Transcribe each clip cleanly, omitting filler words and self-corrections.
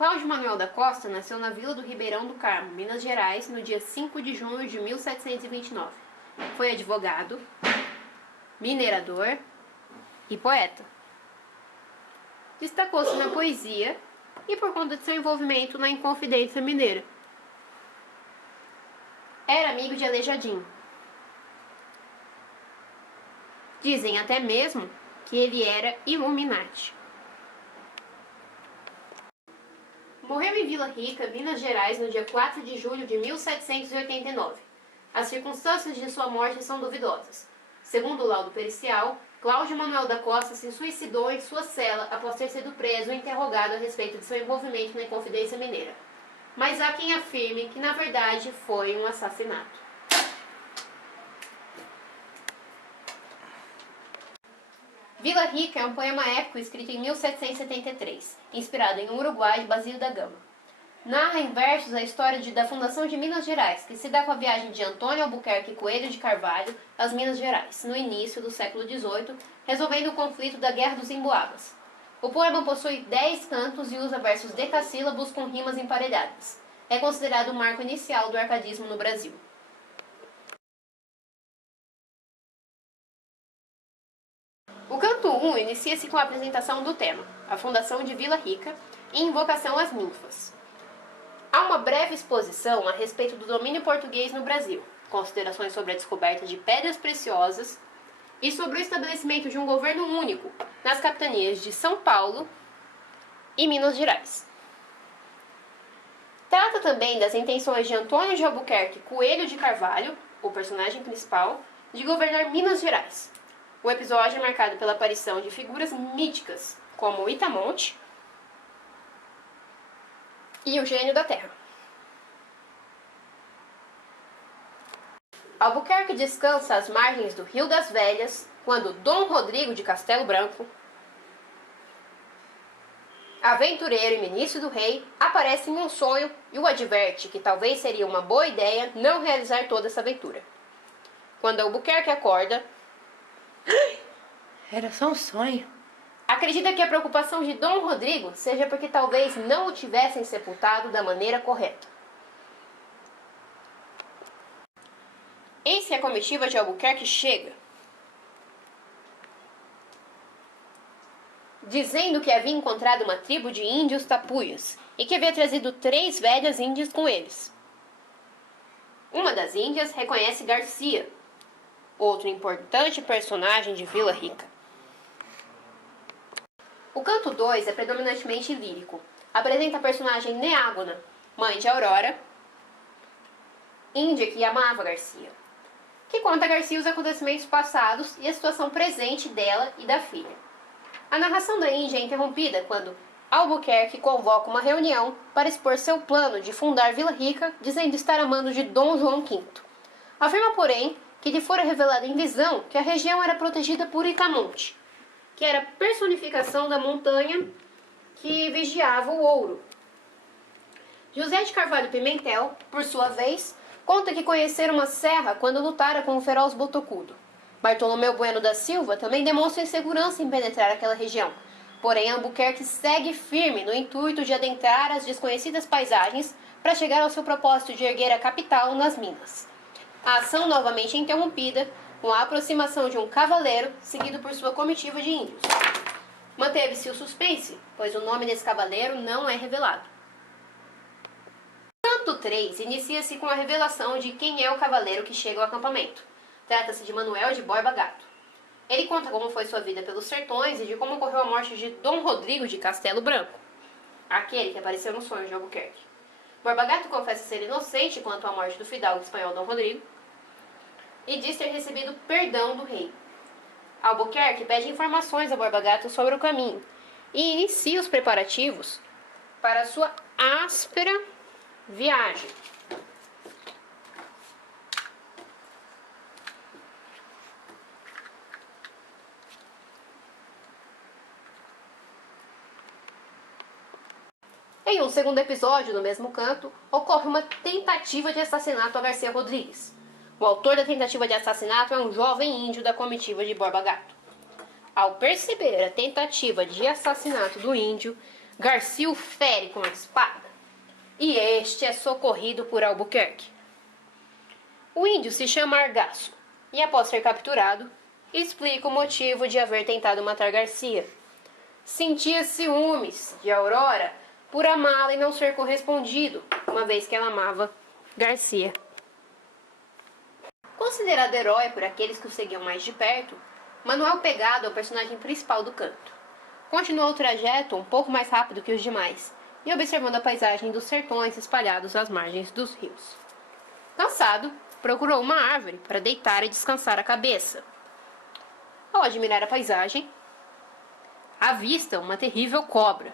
Cláudio Manuel da Costa nasceu na vila do Ribeirão do Carmo, Minas Gerais, no dia 5 de junho de 1729. Foi advogado, minerador e poeta. Destacou-se na poesia e por conta de seu envolvimento na Inconfidência Mineira. Era amigo de Aleijadinho. Dizem até mesmo que ele era Illuminati. Morreu em Vila Rica, Minas Gerais, no dia 4 de julho de 1789. As circunstâncias de sua morte são duvidosas. Segundo o laudo pericial, Cláudio Manuel da Costa se suicidou em sua cela após ter sido preso e interrogado a respeito de seu envolvimento na Inconfidência Mineira. Mas há quem afirme que, na verdade, foi um assassinato. Vila Rica é um poema épico escrito em 1773, inspirado em um Uruguai de Basílio da Gama. Narra em versos a história da fundação de Minas Gerais, que se dá com a viagem de Antônio Albuquerque Coelho de Carvalho às Minas Gerais, no início do século XVIII, resolvendo o conflito da Guerra dos Emboabas. O poema possui 10 cantos e usa versos decassílabos com rimas emparelhadas. É considerado o marco inicial do arcadismo no Brasil. O canto 1 inicia-se com a apresentação do tema, a fundação de Vila Rica, e invocação às ninfas. Há uma breve exposição a respeito do domínio português no Brasil, considerações sobre a descoberta de pedras preciosas e sobre o estabelecimento de um governo único nas capitanias de São Paulo e Minas Gerais. Trata também das intenções de Antônio de Albuquerque Coelho de Carvalho, o personagem principal, de governar Minas Gerais. O episódio é marcado pela aparição de figuras míticas, como Itamonte e o Gênio da Terra. Albuquerque descansa às margens do Rio das Velhas, quando Dom Rodrigo de Castelo Branco, aventureiro e ministro do rei, aparece em um sonho e o adverte que talvez seria uma boa ideia não realizar toda essa aventura. Quando Albuquerque acorda, era só um sonho. Acredita que a preocupação de Dom Rodrigo seja porque talvez não o tivessem sepultado da maneira correta. Eis que a comitiva de Albuquerque chega, dizendo que havia encontrado uma tribo de índios tapuias e que havia trazido 3 velhas índias com eles. Uma das índias reconhece Garcia, outro importante personagem de Vila Rica. O canto 2 é predominantemente lírico. Apresenta a personagem Neágona, mãe de Aurora, índia que amava Garcia, que conta a Garcia os acontecimentos passados e a situação presente dela e da filha. A narração da índia é interrompida quando Albuquerque convoca uma reunião para expor seu plano de fundar Vila Rica, dizendo estar a mando de Dom João V. Afirma, porém, que lhe fora revelado em visão que a região era protegida por Itamonte, que era a personificação da montanha que vigiava o ouro. José de Carvalho Pimentel, por sua vez, conta que conhecera uma serra quando lutara com o feroz Botocudo. Bartolomeu Bueno da Silva também demonstra insegurança em penetrar aquela região, porém Albuquerque segue firme no intuito de adentrar as desconhecidas paisagens para chegar ao seu propósito de erguer a capital nas Minas. A ação novamente interrompida com a aproximação de um cavaleiro seguido por sua comitiva de índios. Manteve-se o suspense, pois o nome desse cavaleiro não é revelado. Canto 3 inicia-se com a revelação de quem é o cavaleiro que chega ao acampamento. Trata-se de Manuel de Borba Gato. Ele conta como foi sua vida pelos sertões e de como ocorreu a morte de Dom Rodrigo de Castelo Branco, aquele que apareceu no sonho de Albuquerque. Borba Gato confessa ser inocente quanto à morte do fidalgo espanhol Dom Rodrigo e diz ter recebido perdão do rei. Albuquerque pede informações a Borba Gato sobre o caminho e inicia os preparativos para sua áspera viagem. Em um segundo episódio, no mesmo canto, ocorre uma tentativa de assassinato a Garcia Rodrigues. O autor da tentativa de assassinato é um jovem índio da comitiva de Borba Gato. Ao perceber a tentativa de assassinato do índio, Garcia o fere com a espada, e este é socorrido por Albuquerque. O índio se chama Argaço, e após ser capturado, explica o motivo de haver tentado matar Garcia. Sentia ciúmes de Aurora por amá-la e não ser correspondido, uma vez que ela amava Garcia. Considerado herói por aqueles que o seguiam mais de perto, Manuel Pegado é o personagem principal do canto. Continuou o trajeto um pouco mais rápido que os demais, e observando a paisagem dos sertões espalhados às margens dos rios. Cansado, procurou uma árvore para deitar e descansar a cabeça. Ao admirar a paisagem, avista uma terrível cobra,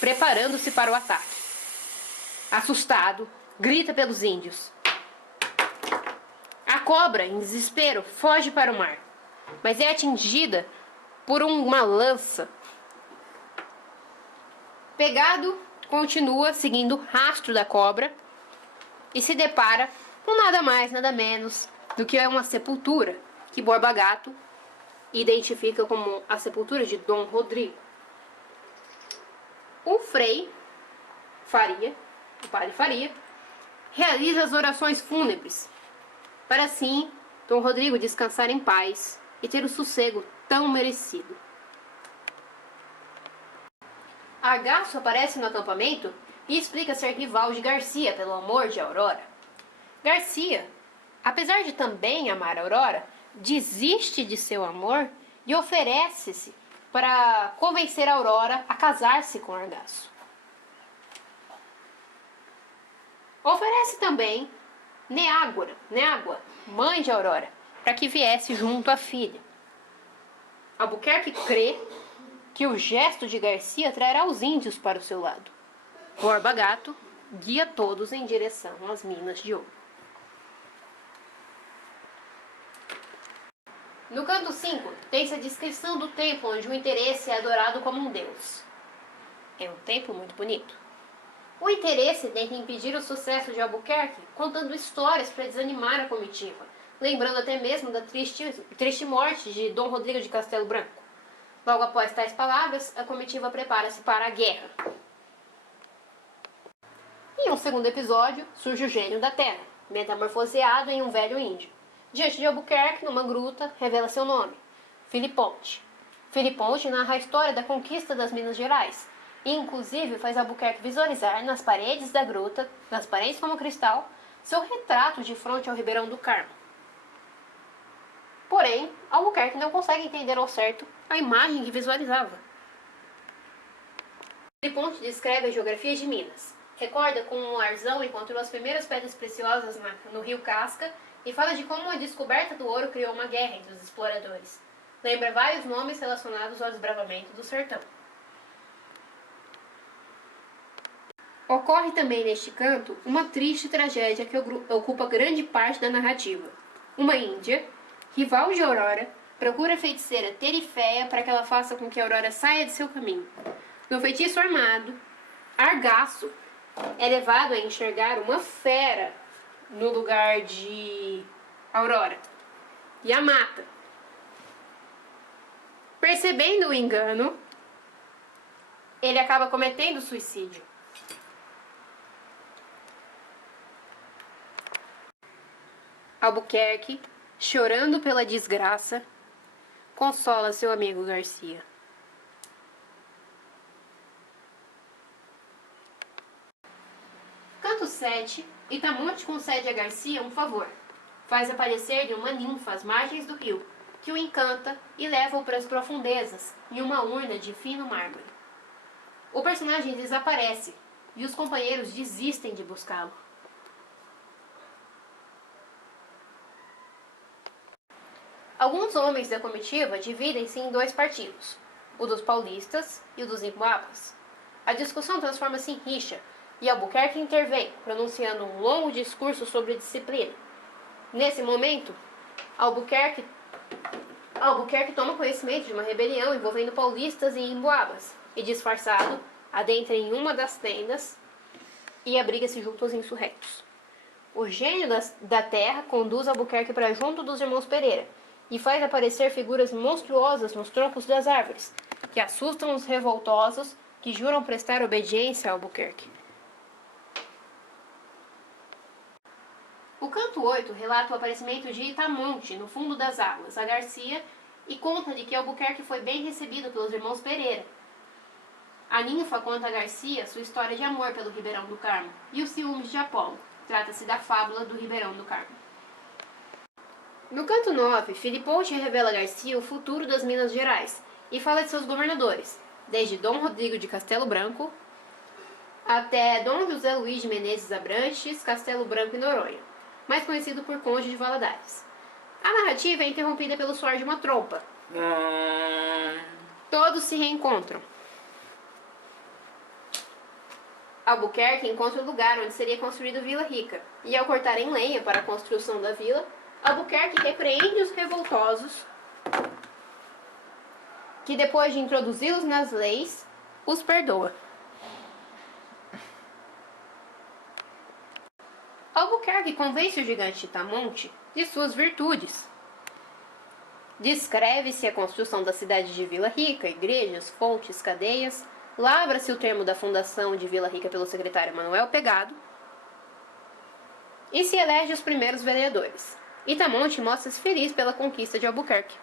preparando-se para o ataque. Assustado, grita pelos índios. A cobra, em desespero, foge para o mar, mas é atingida por uma lança. Pegado continua seguindo o rastro da cobra e se depara com nada mais, nada menos do que uma sepultura que Borba Gato identifica como a sepultura de Dom Rodrigo. O Frei Faria, o padre Faria, realiza as orações fúnebres para assim Dom Rodrigo descansar em paz e ter o sossego tão merecido. Argaço aparece no acampamento e explica ser rival de Garcia pelo amor de Aurora. Garcia, apesar de também amar Aurora, desiste de seu amor e oferece-se para convencer Aurora a casar-se com Argaço. Oferece também Neágua, mãe de Aurora, para que viesse junto à filha. Albuquerque crê que o gesto de Garcia trará os índios para o seu lado. Borba Gato guia todos em direção às minas de ouro. No canto 5, tem-se a descrição do templo onde o interesse é adorado como um deus. É um templo muito bonito. O interesse tenta impedir o sucesso de Albuquerque, contando histórias para desanimar a comitiva, lembrando até mesmo da triste morte de Dom Rodrigo de Castelo Branco. Logo após tais palavras, a comitiva prepara-se para a guerra. Em um segundo episódio, surge o gênio da terra, metamorfoseado em um velho índio. Diante de Albuquerque, numa gruta, revela seu nome, Filiponte. Filiponte narra a história da conquista das Minas Gerais, e inclusive faz Albuquerque visualizar nas paredes da gruta, transparentes como cristal, seu retrato de frente ao Ribeirão do Carmo. Porém, Albuquerque não consegue entender ao certo a imagem que visualizava. Filiponte descreve a geografia de Minas. Recorda como um arzão encontrou as primeiras pedras preciosas no rio Casca e fala de como a descoberta do ouro criou uma guerra entre os exploradores. Lembra vários nomes relacionados ao desbravamento do sertão. Ocorre também neste canto uma triste tragédia que ocupa grande parte da narrativa. Uma índia, rival de Aurora, procura a feiticeira Terifeia para que ela faça com que Aurora saia de seu caminho. No feitiço armado, Argaço é levado a enxergar uma fera no lugar de Aurora e a mata. Percebendo o engano, ele acaba cometendo suicídio. Albuquerque, chorando pela desgraça, consola seu amigo Garcia. Canto 7, Itamonte concede a Garcia um favor. Faz aparecer-lhe uma ninfa às margens do rio, que o encanta e leva-o para as profundezas, em uma urna de fino mármore. O personagem desaparece, e os companheiros desistem de buscá-lo. Alguns homens da comitiva dividem-se em dois partidos, o dos paulistas e o dos emboabas. A discussão transforma-se em rixa, e Albuquerque intervém, pronunciando um longo discurso sobre disciplina. Nesse momento, Albuquerque toma conhecimento de uma rebelião envolvendo paulistas e emboabas, e disfarçado, adentra em uma das tendas e abriga-se junto aos insurrectos. O gênio da terra conduz Albuquerque para junto dos irmãos Pereira, e faz aparecer figuras monstruosas nos troncos das árvores, que assustam os revoltosos que juram prestar obediência a Albuquerque. O canto 8 relata o aparecimento de Itamonte no fundo das águas, a Garcia, e conta de que Albuquerque foi bem recebido pelos irmãos Pereira. A ninfa conta a Garcia sua história de amor pelo Ribeirão do Carmo e os ciúmes de Apolo. Trata-se da fábula do Ribeirão do Carmo. No canto 9, Filiponte revela a Garcia o futuro das Minas Gerais e fala de seus governadores, desde Dom Rodrigo de Castelo Branco até Dom José Luiz de Menezes Abrantes, Castelo Branco e Noronha, mais conhecido por Conde de Valadares. A narrativa é interrompida pelo soar de uma trompa. Todos se reencontram. Albuquerque encontra o lugar onde seria construída Vila Rica, e ao cortarem lenha para a construção da vila, Albuquerque repreende os revoltosos, que depois de introduzi-los nas leis, os perdoa. Albuquerque convence o gigante Itamonte de suas virtudes. Descreve-se a construção da cidade de Vila Rica, igrejas, fontes, cadeias. Lavra-se o termo da fundação de Vila Rica pelo secretário Manuel Pegado e se elege os primeiros vereadores. Itamonte mostra-se feliz pela conquista de Albuquerque.